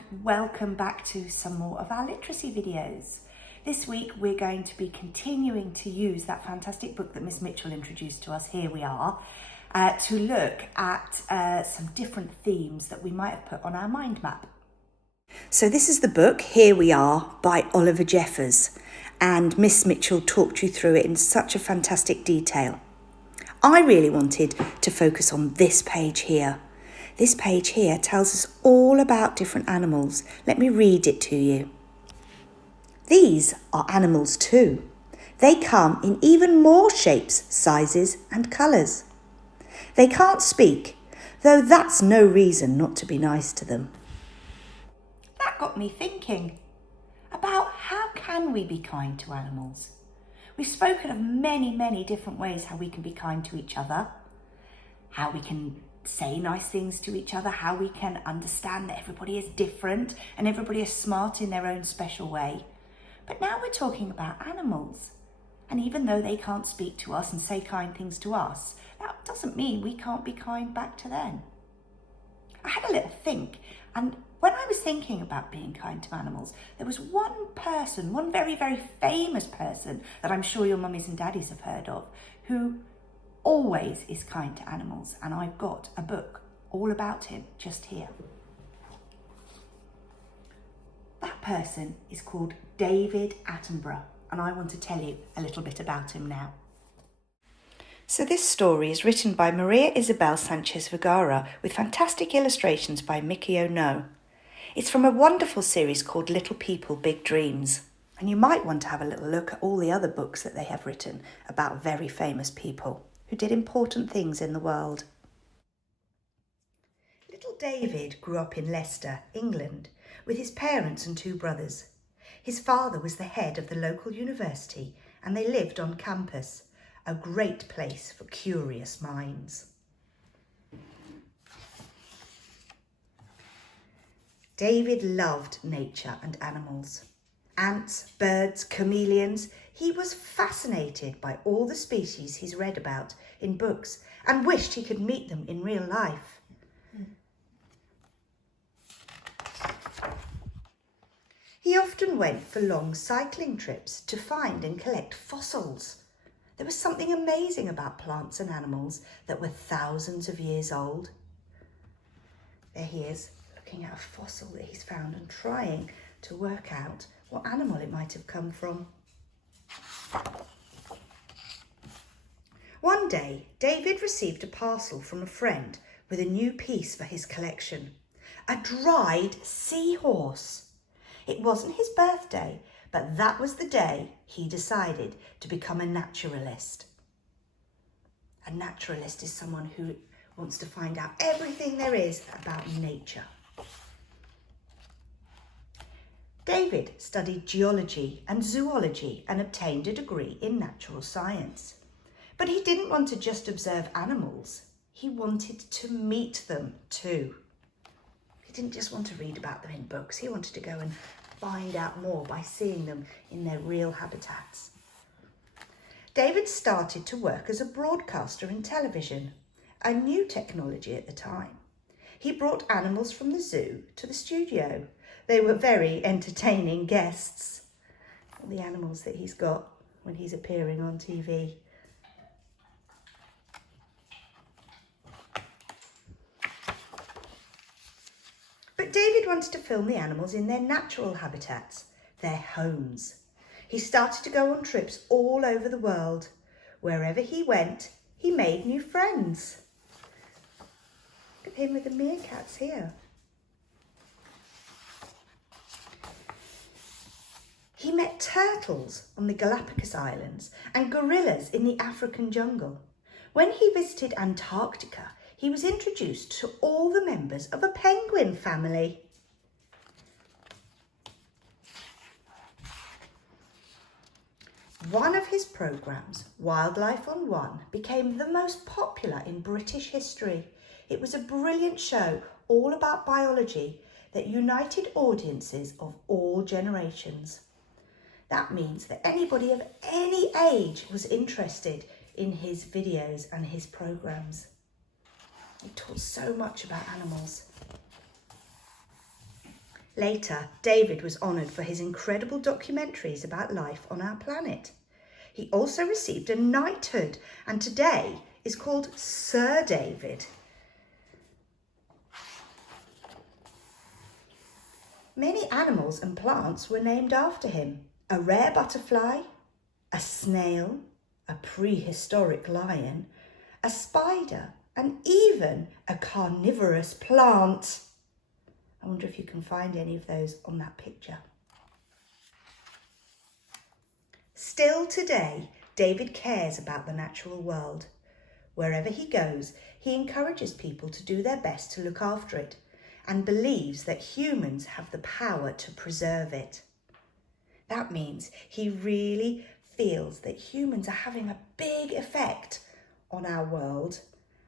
and welcome back to some more of our literacy videos. This week we're going to be continuing to use that fantastic book that Miss Mitchell introduced to us, Here We Are, to look at some different themes that we might have put on our mind map. So this is the book, Here We Are, by Oliver Jeffers, and Miss Mitchell talked you through it in such a fantastic detail. I really wanted to focus on this page here. This page here tells us all about different animals. Let me read it to you. These are animals too. They come in even more shapes, sizes and colours. They can't speak, though that's no reason not to be nice to them. That got me thinking about how can we be kind to animals? We've spoken of many different ways how we can be kind to each other, how we can say nice things to each other, how we can understand that everybody is different and everybody is smart in their own special way. But now we're talking about animals. And even though they can't speak to us and say kind things to us, that doesn't mean we can't be kind back to them. I had a little think, and when I was thinking about being kind to animals, there was one person, one very famous person that I'm sure your mummies and daddies have heard of, who always is kind to animals, and I've got a book all about him just here. That person is called David Attenborough, and I want to tell you a little bit about him now. So this story is written by Maria Isabel Sanchez Vergara with fantastic illustrations by Mickey Ono. It's from a wonderful series called Little People, Big Dreams, and you might want to have a little look at all the other books that they have written about very famous people who did important things in the world. Little David grew up in Leicester, England, with his parents and two brothers. His father was the head of the local university and they lived on campus, a great place for curious minds. David loved nature and animals. Ants, birds, chameleons. He was fascinated by all the species he's read about in books and wished he could meet them in real life. He often went for long cycling trips to find and collect fossils. There was something amazing about plants and animals that were thousands of years old. There he is, looking at a fossil that he's found and trying to work out what animal it might have come from. One day, David received a parcel from a friend with a new piece for his collection, a dried seahorse. It wasn't his birthday, but that was the day he decided to become a naturalist. A naturalist is someone who wants to find out everything there is about nature. David studied geology and zoology and obtained a degree in natural science. But he didn't want to just observe animals. He wanted to meet them too. He didn't just want to read about them in books. He wanted to go and find out more by seeing them in their real habitats. David started to work as a broadcaster in television, a new technology at the time. He brought animals from the zoo to the studio. They were very entertaining guests. All the animals that he's got when he's appearing on TV. But David wanted to film the animals in their natural habitats, their homes. He started to go on trips all over the world. Wherever he went, he made new friends. Look at him with the meerkats here. He met turtles on the Galapagos Islands and gorillas in the African jungle. When he visited Antarctica, he was introduced to all the members of a penguin family. One of his programmes, Wildlife on One, became the most popular in British history. It was a brilliant show all about biology that united audiences of all generations. That means that anybody of any age was interested in his videos and his programmes. He taught so much about animals. Later, David was honoured for his incredible documentaries about life on our planet. He also received a knighthood and today is called Sir David. Many animals and plants were named after him. A rare butterfly, a snail, a prehistoric lion, a spider, and even a carnivorous plant. I wonder if you can find any of those on that picture. Still today, David cares about the natural world. Wherever he goes, he encourages people to do their best to look after it and believes that humans have the power to preserve it. That means he really feels that humans are having a big effect on our world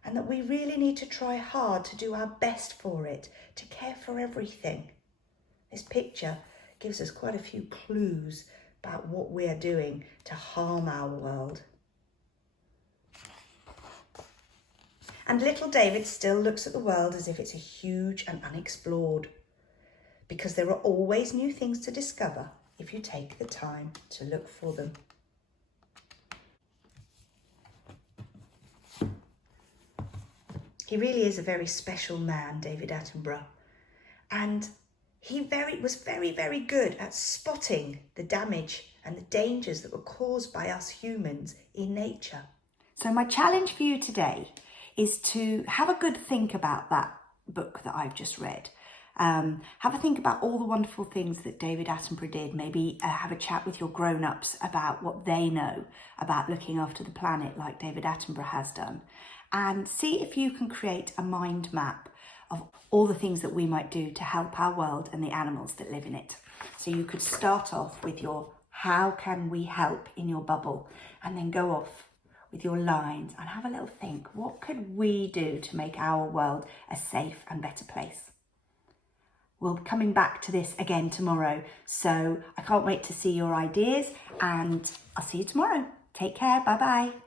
and that we really need to try hard to do our best for it, to care for everything. This picture gives us quite a few clues about what we're doing to harm our world. And little David still looks at the world as if it's a huge and unexplored, because there are always new things to discover if you take the time to look for them. He really is a very special man, David Attenborough, and he was very good at spotting the damage and the dangers that were caused by us humans in nature. So my challenge for you today is to have a good think about that book that I've just read. Have a think about all the wonderful things that David Attenborough did. Maybe have a chat with your grown-ups about what they know about looking after the planet like David Attenborough has done. And see if you can create a mind map of all the things that we might do to help our world and the animals that live in it. So you could start off with your how can we help in your bubble, and then go off with your lines and have a little think, what could we do to make our world a safe and better place? We'll be coming back to this again tomorrow, so I can't wait to see your ideas, and I'll see you tomorrow. Take care, bye-bye.